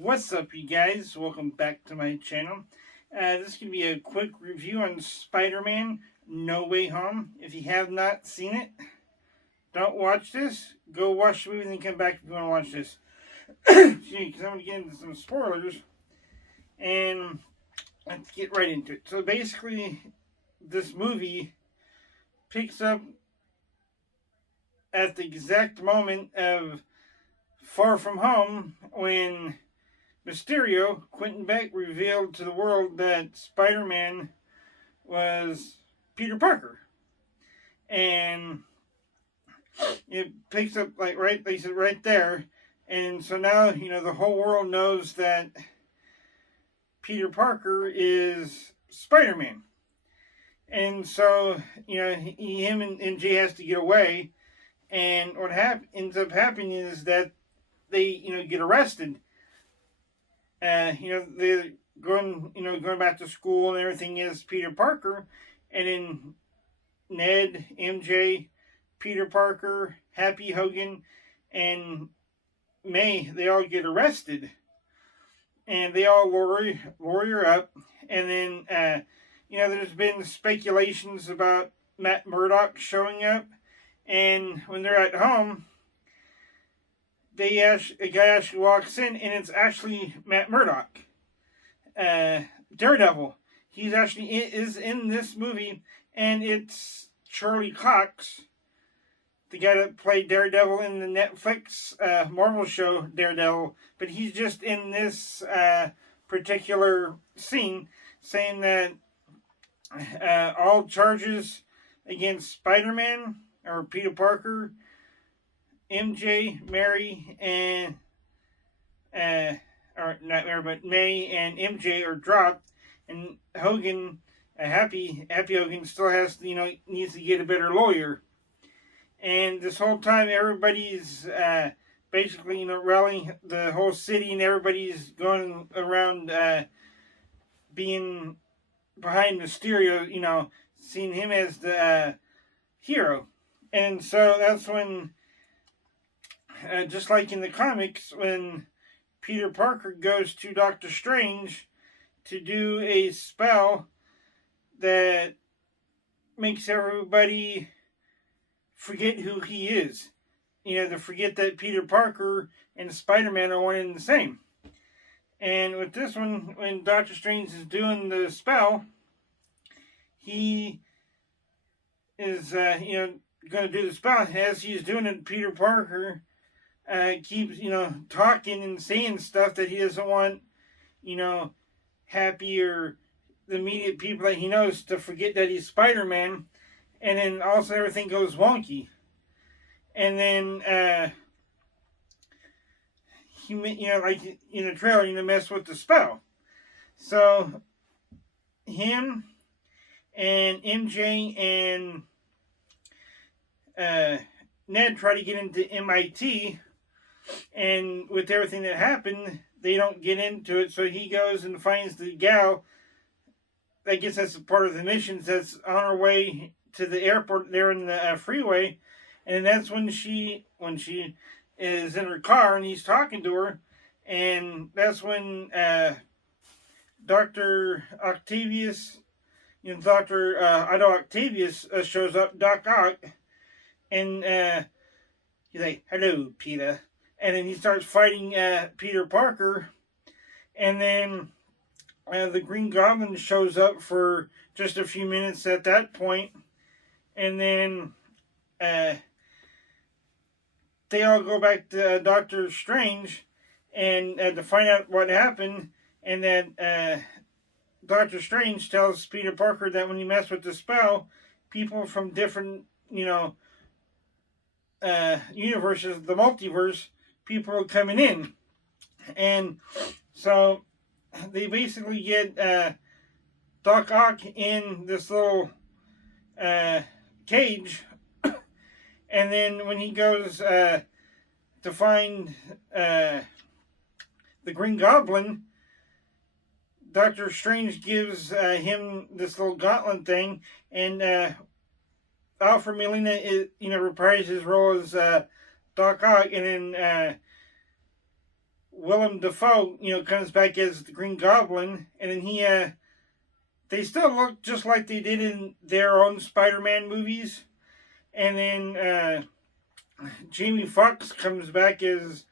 What's up, you guys? Welcome back to my channel. This is going to be a quick review on Spider-Man No Way Home. If you have not seen it, don't watch this. Go watch the movie and then come back if you want to watch this. Because I'm going to get into some spoilers. And let's get right into it. So basically, this movie picks up at the exact moment of Far From Home when Mysterio, Quentin Beck, revealed to the world that Spider-Man was Peter Parker. And it picks up right there. And so now, the whole world knows that Peter Parker is Spider-Man. And so, him and MJ has to get away. And what ends up happening is that they, get arrested. They're going back to school and everything is Peter Parker. And then Ned, MJ, Peter Parker, Happy Hogan, and May, they all get arrested. And they all lawyer up. And then, there's been speculations about Matt Murdock showing up. And when they're at home, a guy actually walks in, and it's actually Matt Murdock, Daredevil. He's actually is in this movie, and it's Charlie Cox, the guy that played Daredevil in the Netflix Marvel show Daredevil. But he's just in this particular scene, saying that all charges against Spider-Man or Peter Parker, MJ, Mary, and or not Mary, but May and MJ are dropped, and Hogan, Happy Hogan, still has to, needs to get a better lawyer. And this whole time, everybody's basically, rallying the whole city, and everybody's going around being behind Mysterio, seeing him as the hero. And so that's when, just like in the comics, when Peter Parker goes to Doctor Strange to do a spell that makes everybody forget who he is. To forget that Peter Parker and Spider-Man are one and the same. And with this one, when Doctor Strange is doing the spell, he is, going to do the spell. As he's doing it, Peter Parker keeps, talking and saying stuff that he doesn't want, Happy or the immediate people that he knows to forget that he's Spider-Man. And then also everything goes wonky. And then, he, like in the trailer, mess with the spell. So, him and MJ and Ned try to get into MIT, and with everything that happened, they don't get into it. So he goes and finds the gal. I guess that's part of the missions. That's on her way to the airport there in the freeway, and that's when she is in her car and he's talking to her, and that's when Dr. Octavius, Dr. Otto Octavius shows up, Doc Ock, and he's like, "Hello, Peter," and then he starts fighting Peter Parker, and then the Green Goblin shows up for just a few minutes at that point, and then they all go back to Doctor Strange and to find out what happened, and that Doctor Strange tells Peter Parker that when he messed with the spell, people from different, universes, the multiverse, people are coming in. And so they basically get Doc Ock in this little cage, and then when he goes to find the Green Goblin, Doctor Strange gives him this little gauntlet thing, and Alfred Molina reprised his role as Doc Ock, and then Willem Dafoe, comes back as the Green Goblin, and then they still look just like they did in their own Spider-Man movies, and then Jamie Foxx comes back as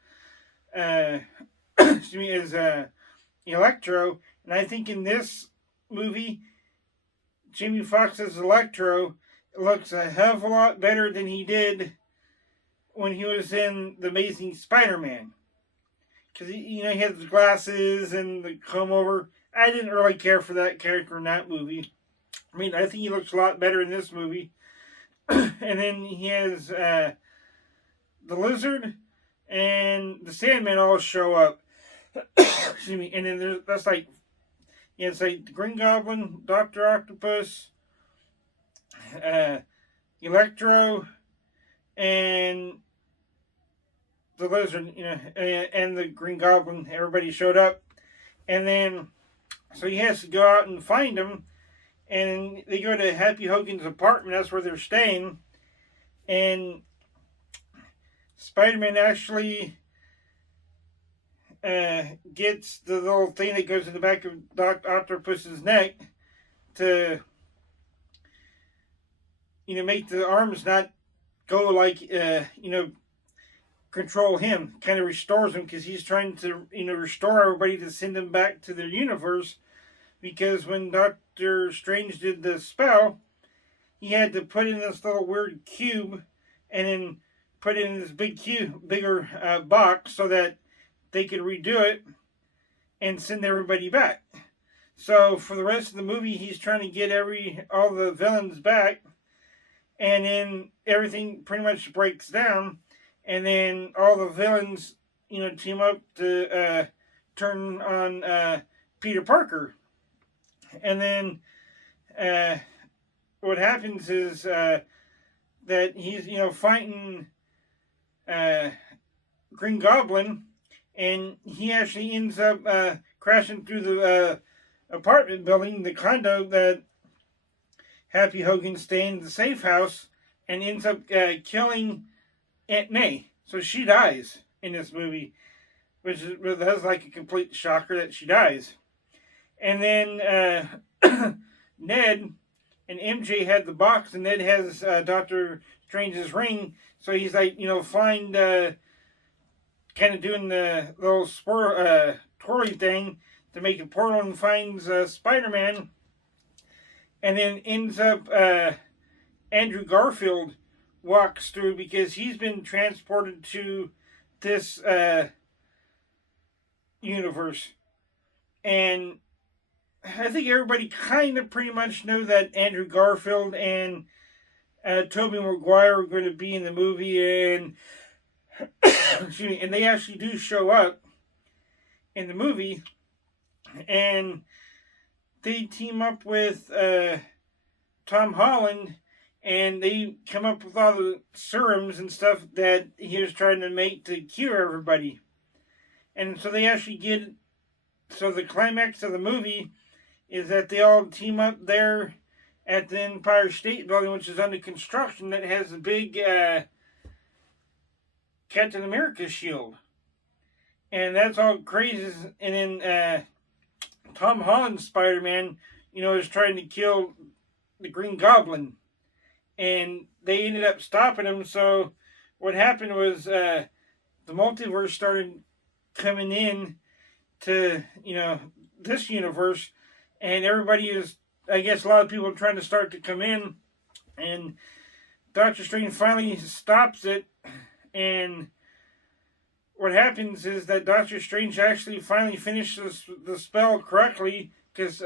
excuse me, as Electro, and I think in this movie, Jamie Foxx as Electro looks a hell of a lot better than he did when he was in The Amazing Spider-Man. Because he had the glasses and the comb over. I didn't really care for that character in that movie. I mean, I think he looks a lot better in this movie. And then he has the Lizard and the Sandman all show up. Excuse me. And then that's like, it's like the Green Goblin, Dr. Octopus, Electro, and the Lizard, and the Green Goblin. Everybody showed up. And then, so he has to go out and find them. And they go to Happy Hogan's apartment. That's where they're staying. And Spider-Man actually gets the little thing that goes in the back of Dr. Octopus's neck to, make the arms not go like, control him. Kind of restores him because he's trying to, restore everybody to send them back to their universe. Because when Doctor Strange did the spell, he had to put in this little weird cube and then put it in this bigger box so that they could redo it and send everybody back. So for the rest of the movie, he's trying to get all the villains back, and then everything pretty much breaks down, and then all the villains, team up to turn on Peter Parker. And then what happens is that he's, fighting Green Goblin, and he actually ends up crashing through the apartment building, the condo that Happy Hogan stayed in, the safe house, and ends up killing Aunt May. So she dies in this movie, that's like a complete shocker that she dies. And then Ned and MJ had the box, and Ned has Doctor Strange's ring. So he's like, kind of doing the little twirly thing to make a portal, and finds Spider-Man. And then ends up Andrew Garfield walks through because he's been transported to this universe. And I think everybody kind of pretty much knew that Andrew Garfield and Tobey Maguire were going to be in the movie, and excuse me, and they actually do show up in the movie, and they team up with Tom Holland, and they come up with all the serums and stuff that he was trying to make to cure everybody. And so they actually so the climax of the movie is that they all team up there at the Empire State Building, which is under construction, that has a big Captain America shield. And that's all crazy. And then Tom Holland's Spider-Man, is trying to kill the Green Goblin. And they ended up stopping him. So what happened was the multiverse started coming in to, this universe. And everybody is, I guess a lot of people are trying to start to come in. And Doctor Strange finally stops it. And what happens is that Doctor Strange actually finally finishes the spell correctly. Because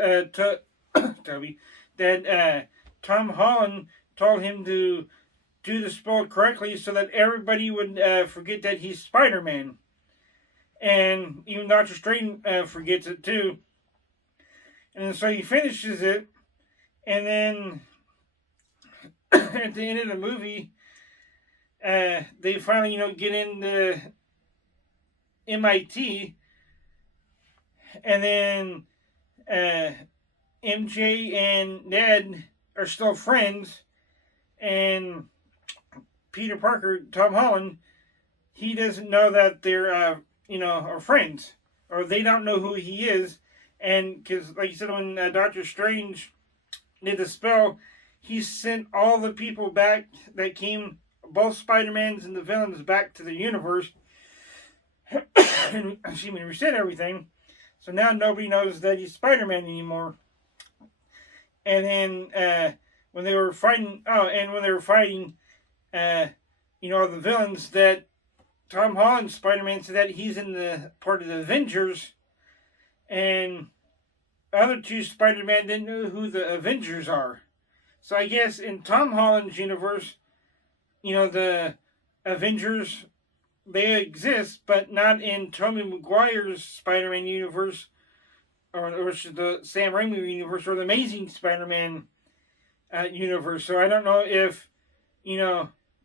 Toby, that Tom Holland told him to do the spell correctly so that everybody would forget that he's Spider-Man. And even Doctor Strange forgets it too. And so he finishes it, and then at the end of the movie, they finally, get into MIT, and then MJ and Ned are still friends, and Peter Parker, Tom Holland, he doesn't know that they're are friends, or they don't know who he is. And because, like you said, when Doctor Strange did the spell, he sent all the people back that came, both Spider-Mans and the villains, back to the universe. And reset everything. So now nobody knows that he's Spider-Man anymore. And then when they were fighting, the villains, that Tom Holland Spider-Man said that he's in the part of the Avengers, and other two Spider-Man didn't know who the Avengers are. So I guess in Tom Holland's universe, the Avengers, they exist, but not in Tobey Maguire's Spider-Man universe, or the Sam Raimi universe, or the Amazing Spider-Man universe. So I don't know if,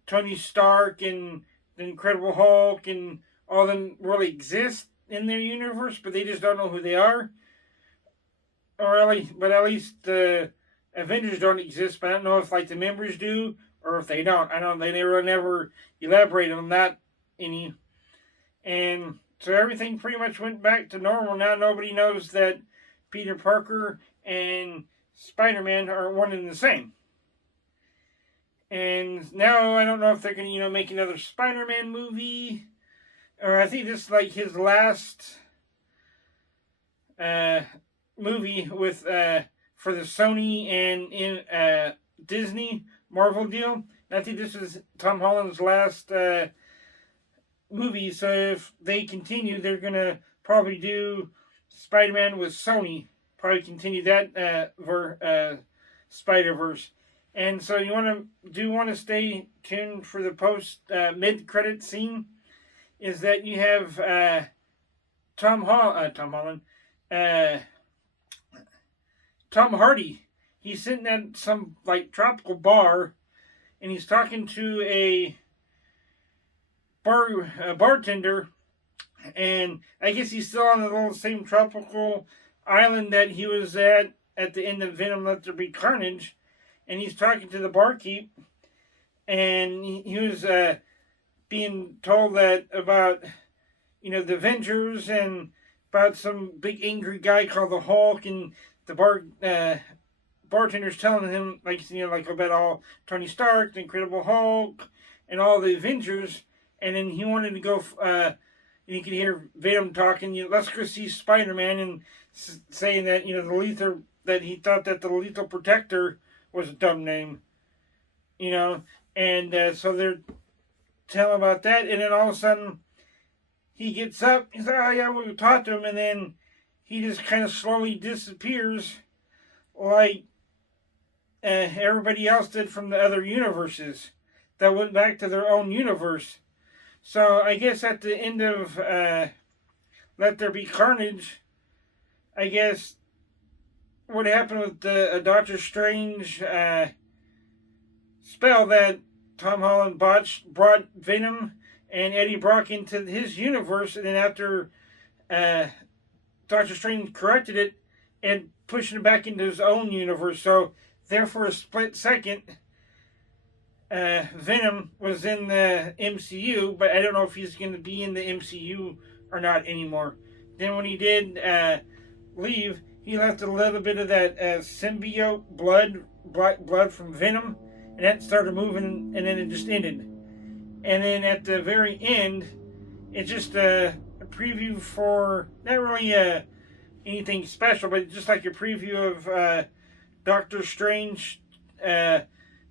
Tony Stark and the Incredible Hulk and all of them really exist in their universe, but they just don't know who they are. But at least the Avengers don't exist, but I don't know if the members do or if they don't. I don't know. They never elaborate on that any. And so everything pretty much went back to normal. Now nobody knows that Peter Parker and Spider-Man are one and the same. And now I don't know if they're going to, make another Spider-Man movie. Or I think this is his last movie with for the Sony and Disney Marvel deal. I think this is Tom Holland's last movie. So if they continue, they're going to probably do Spider-Man with Sony. Probably continue that Spider-Verse. And so you want to stay tuned for the post mid-credit scene. Is that you have Tom Hardy. He's sitting at some tropical bar, and he's talking to a bartender, and I guess he's still on the little same tropical island that he was at the end of Venom Let There Be Carnage. And he's talking to the barkeep, and he was being told that about, the Avengers, and about some big angry guy called the Hulk, and the bartender's telling him, about all Tony Stark, the Incredible Hulk, and all the Avengers. And then he wanted to go, and you could hear Venom talking, let's go see Spider-Man, and saying that, that he thought that the Lethal Protector was a dumb name, and so they're telling about that, and then all of a sudden he gets up, he's like, oh yeah, we'll talk to him, and then he just kind of slowly disappears like everybody else did from the other universes that went back to their own universe. So I guess at the end of Let There Be Carnage, I guess what happened with the Doctor Strange spell that Tom Holland brought Venom and Eddie Brock into his universe, and then after Doctor Strange corrected it and pushing it back into his own universe. So there for a split second, Venom was in the MCU, but I don't know if he's going to be in the MCU or not anymore. Then when he did leave, he left a little bit of that symbiote blood from Venom, and that started moving, and then it just ended. And then at the very end, it's just a preview for, not really anything special, but just like a preview of Doctor Strange and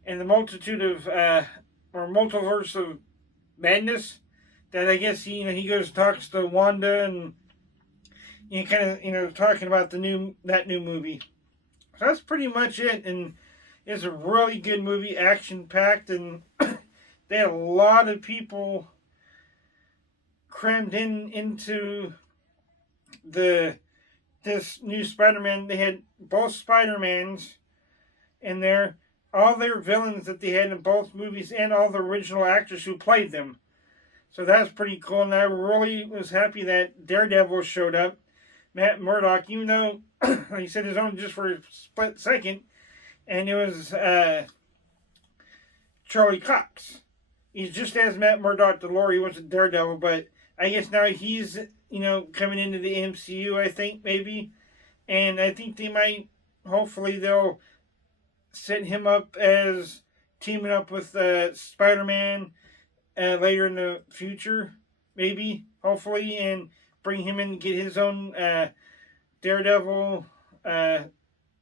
the multitude of, or multiverse of madness, that I guess he goes and talks to Wanda, and talking about that new movie. So that's pretty much it, and it's a really good movie, action-packed, and they had a lot of people crammed into this new Spider-Man. They had both Spider-Mans in there, all their villains that they had in both movies, and all the original actors who played them. So that's pretty cool, and I really was happy that Daredevil showed up. Matt Murdock, even though, like you said, it was only just for a split second, and it was Charlie Cox. He's just as Matt Murdock, the lore. He wasn't Daredevil, but I guess now he's, coming into the MCU, I think, maybe. And I think they might, hopefully, they'll set him up as teaming up with Spider Man later in the future, maybe, hopefully, and bring him in and get his own Daredevil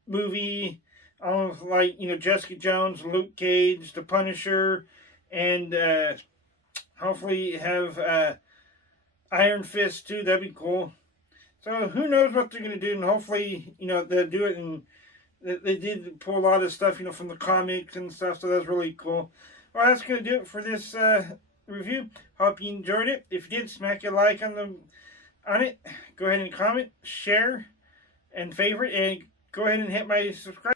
movie. Almost like, Jessica Jones, Luke Cage, The Punisher, and hopefully have Iron Fist too. That'd be cool. So who knows what they're gonna do, and hopefully, they'll do it. And they did pull a lot of stuff, from the comics and stuff. So that's really cool. Well, that's gonna do it for this review. Hope you enjoyed it. If you did, smack a like on it. Go ahead and comment, share, and favorite, and go ahead and hit my subscribe.